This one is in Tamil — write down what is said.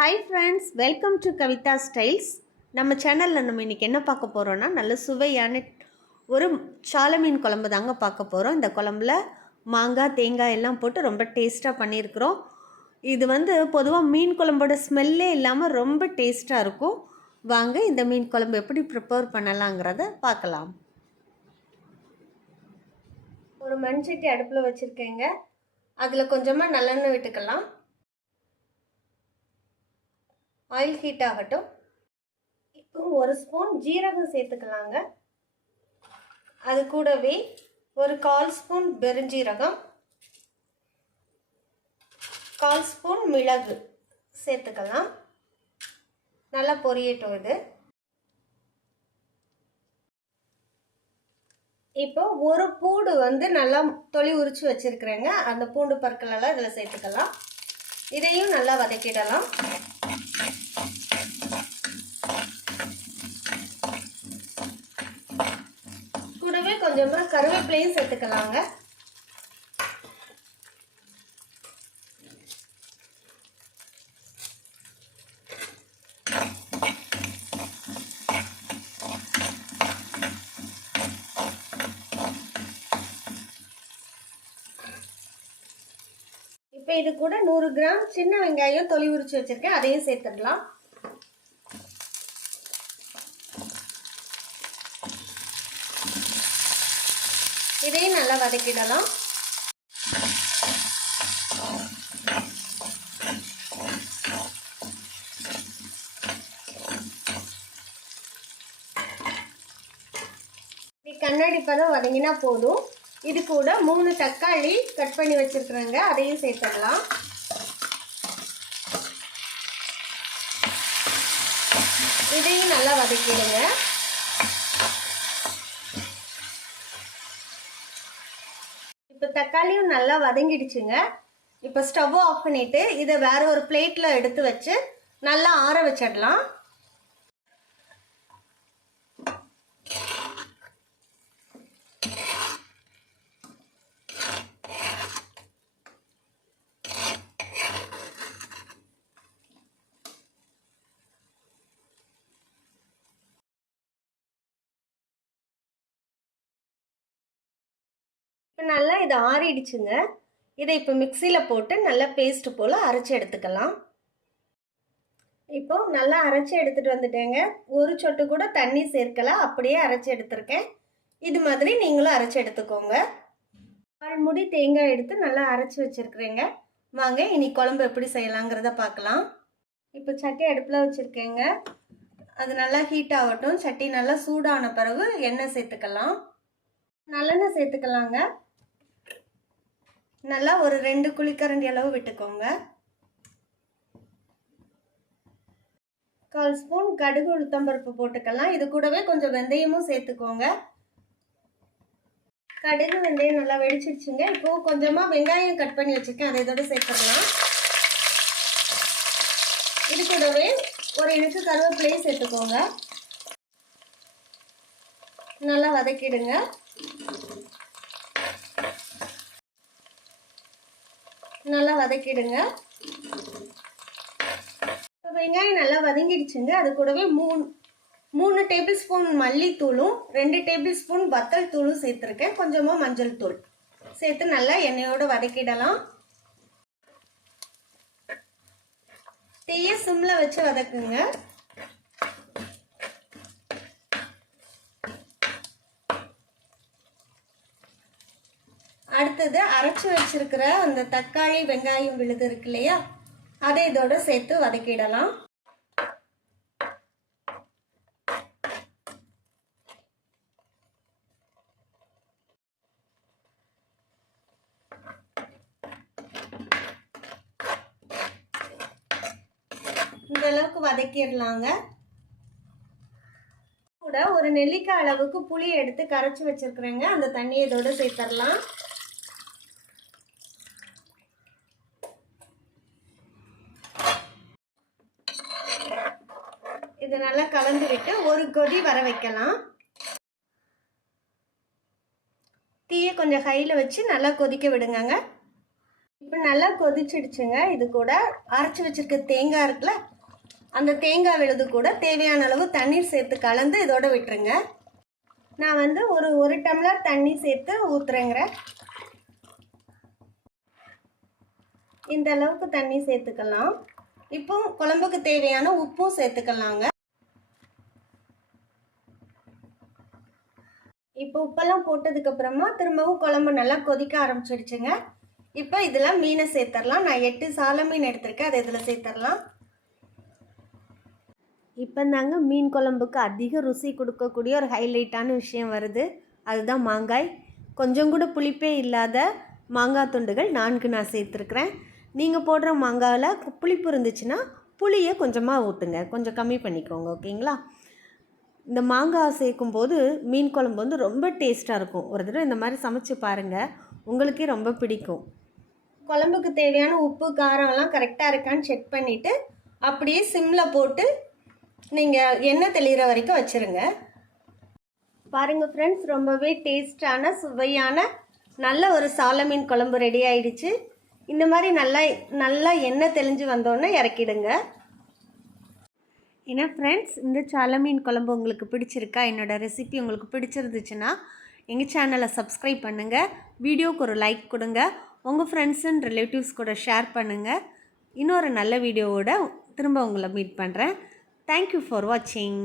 Hi friends, welcome to Kavitha Styles. நம்ம சேனலில் நம்ம இன்றைக்கி என்ன பார்க்க போகிறோன்னா நல்ல சுவையான ஒரு சால மீன் குழம்பு தாங்க பார்க்க போகிறோம். இந்த குழம்புல மாங்காய் தேங்காய் எல்லாம் போட்டு ரொம்ப டேஸ்ட்டாக பண்ணியிருக்கிறோம். இது பொதுவாக மீன் குழம்போட ஸ்மெல்லே இல்லாமல் ரொம்ப டேஸ்ட்டாக இருக்கும். வாங்க இந்த மீன் குழம்பு எப்படி ப்ரிப்பேர் பண்ணலாங்கிறத பார்க்கலாம். ஒரு மண் சட்டி அடுப்பில் வச்சுருக்கேங்க. அதில் கொஞ்சமாக நல்லெண்ணெய் விட்டுக்கலாம். ஆயில் ஹீட் ஆகட்டும். இப்போ ஒரு ஸ்பூன் ஜீரகம் சேர்த்துக்கலாங்க. அது கூடவே ஒரு 1/4 ஸ்பூன் பெருஞ்சீரகம், 1/4 ஸ்பூன் மிளகு சேர்த்துக்கலாம். நல்லா பொரியட்டும் இது. இப்போ ஒரு பூண்டு நல்லா தொளி உரிச்சு வச்சிருக்கிறேங்க. அந்த பூண்டு பற்கள் எல்லாம் இதில் சேர்த்துக்கலாம். இதையும் நல்லா வதக்கிடலாம். கூடவே கொஞ்சமா கருவேப்பிலையும் சேர்த்துக்கலாங்க. இப்போ இது கூட 100 கிராம் சின்ன வெங்காயம் தொளி உரிச்சு வச்சிருக்கேன். அதையும் சேர்த்துடலாம். இதையும் நல்லா வதக்கிடலாம். கண்ணாடி பதம் வதங்கினா போதும். இது கூட 3 தக்காளி கட் பண்ணி வச்சிருக்கிறேங்க. அதையும் சேர்த்துடலாம். இதையும் நல்லா வதக்கிடுங்க. இப்போ தக்காளியும் நல்லா வதங்கிடுச்சுங்க. இப்போ ஸ்டவ் ஆஃப் பண்ணிட்டு இதை வேற ஒரு பிளேட்ல எடுத்து வச்சு நல்லா ஆற வச்சிடலாம். இப்போ நல்லா இது ஆறிடுச்சுங்க. இதை இப்போ மிக்சியில் போட்டு நல்லா பேஸ்ட் போல் அரைச்சி எடுத்துக்கலாம். இப்போ நல்லா அரைச்சி எடுத்துகிட்டு வந்துட்டேங்க. ஒரு சொட்டு கூட தண்ணி சேர்க்கல, அப்படியே அரைச்சி எடுத்துருக்கேன். இது மாதிரி நீங்களும் அரைச்சி எடுத்துக்கோங்க. 1/4 மூடி தேங்காய் எடுத்து நல்லா அரைச்சி வச்சுருக்குறேங்க. வாங்க இனி குழம்பு எப்படி செய்யலாங்கிறத பார்க்கலாம். இப்போ சட்டி அடுப்பில் வச்சுருக்கேங்க. அது நல்லா ஹீட் ஆகட்டும். சட்டி நல்லா சூடான பிறகு எண்ணெய் சேர்த்துக்கலாம். நல்லெண்ணெய் சேர்த்துக்கலாங்க. நல்லா ஒரு 2 குழிக்கரண்டி அளவு விட்டுக்கோங்க. 1/4 ஸ்பூன் கடுகு உளுத்தம்பருப்பு போட்டுக்கலாம். இது கூடவே கொஞ்சம் வெந்தயமும் சேர்த்துக்கோங்க. கடுகு வெந்தயம் நல்லா வெடிச்சிருச்சுங்க. இப்போ கொஞ்சமா வெங்காயம் கட் பண்ணி வச்சிருக்கேன், அதை இதோட சேர்த்துடலாம். இது கூடவே ஒரு இனுக்கு கருவேப்பிலையும் சேர்த்துக்கோங்க. நல்லா வதக்கிடுங்க. நல்லா வதக்கிடுங்க. வெங்காயம் நல்லா வதங்கிடுச்சுங்க. அது கூடவே 3 டேபிள் ஸ்பூன் மல்லித்தூளும் 2 டேபிள் ஸ்பூன் வத்தல் தூளும் சேர்த்துருக்கேன். கொஞ்சமா மஞ்சள் தூள் சேர்த்து நல்லா எண்ணெயோட வதக்கிடலாம். தீய சிம்ல வச்சு வதக்குங்க. அடுத்தது அரைச்சி வச்சிருக்கிற அந்த தக்காளி வெங்காயம் விழுது இருக்கு இல்லையா, அதை இதோட சேர்த்து வதக்கிடலாம். இந்த அளவுக்கு வதக்கிடலாங்க. கூட ஒரு நெல்லிக்காய் அளவுக்கு புளி எடுத்து கரைச்சி வச்சிருக்கிறேங்க. அந்த தண்ணியை இதோட சேர்த்துடலாம். இதை நல்லா கலந்து விட்டு ஒரு கொதி வர வைக்கலாம். தீயை கொஞ்சம் ஹையில் வச்சு நல்லா கொதிக்க விடுங்க. இப்போ நல்லா கொதிச்சிடுச்சுங்க. இது கூட அரைச்சி வச்சிருக்க தேங்காய் இருக்குல்ல, அந்த தேங்காய் விழுது கூட தேவையான அளவு தண்ணீர் சேர்த்து கலந்து இதோட விட்டுருங்க. நான் வந்து ஒரு டம்ளர் தண்ணி சேர்த்து ஊற்றுறேங்கிற. இந்த அளவுக்கு தண்ணி சேர்த்துக்கலாம். இப்போ குழம்புக்கு தேவையான உப்பும் சேர்த்துக்கலாங்க. இப்போ உப்பெல்லாம் போட்டதுக்கு அப்புறமா திரும்பவும் குழம்பு நல்லா கொதிக்க ஆரம்பிச்சிடுச்சுங்க. இப்போ இதில் மீனை சேர்த்துடலாம். நான் 8 சால மீன் எடுத்திருக்கேன், அதை இதில் சேர்த்துடலாம். இப்போ தாங்க மீன் குழம்புக்கு அதிக ருசி கொடுக்கக்கூடிய ஒரு ஹைலைட்டான விஷயம் வருது. அதுதான் மாங்காய். கொஞ்சம் கூட புளிப்பே இல்லாத மாங்காய் துண்டுகள் 4 நான் சேர்த்துருக்குறேன். நீங்கள் போடுற மாங்காயில் புளிப்பு இருந்துச்சுன்னா புளியை கொஞ்சமாக ஊற்றுங்க, கொஞ்சம் கம்மி பண்ணிக்கோங்க. ஓகேங்களா? இந்த மாங்காய் சேர்க்கும்போது மீன் குழம்பு வந்து ரொம்ப டேஸ்ட்டாக இருக்கும். ஒரு தடவை இந்த மாதிரி சமைச்சு பாருங்கள், உங்களுக்கே ரொம்ப பிடிக்கும். குழம்புக்கு தேவையான உப்பு காரம்லாம் கரெக்டாக இருக்கான்னு செக் பண்ணிவிட்டு அப்படியே சிம்மில் போட்டு நீங்கள் எண்ணெய் தெளிகிற வரைக்கும் வச்சுருங்க. பாருங்கள் ஃப்ரெண்ட்ஸ், ரொம்பவே டேஸ்டான சுவையான நல்ல ஒரு சால மீன் குழம்பு ரெடி ஆயிடுச்சு. இந்த மாதிரி நல்லா எண்ணெய் தெளிஞ்சு வந்தோடனே இறக்கிடுங்க. ஏன்னா ஃப்ரெண்ட்ஸ், இந்த சால மீன் குழம்பு உங்களுக்கு பிடிச்சிருக்கா? என்னோடய ரெசிபி உங்களுக்கு பிடிச்சிருந்துச்சுன்னா எங்கள் சேனலை சப்ஸ்கிரைப் பண்ணுங்கள், வீடியோவுக்கு ஒரு லைக் கொடுங்க, உங்கள் ஃப்ரெண்ட்ஸ் அண்ட் ரிலேட்டிவ்ஸ் கூட ஷேர் பண்ணுங்கள். இன்னொரு நல்ல வீடியோவோட திரும்ப உங்களை மீட் பண்ணுறேன். தேங்க்யூ ஃபார் வாட்சிங்.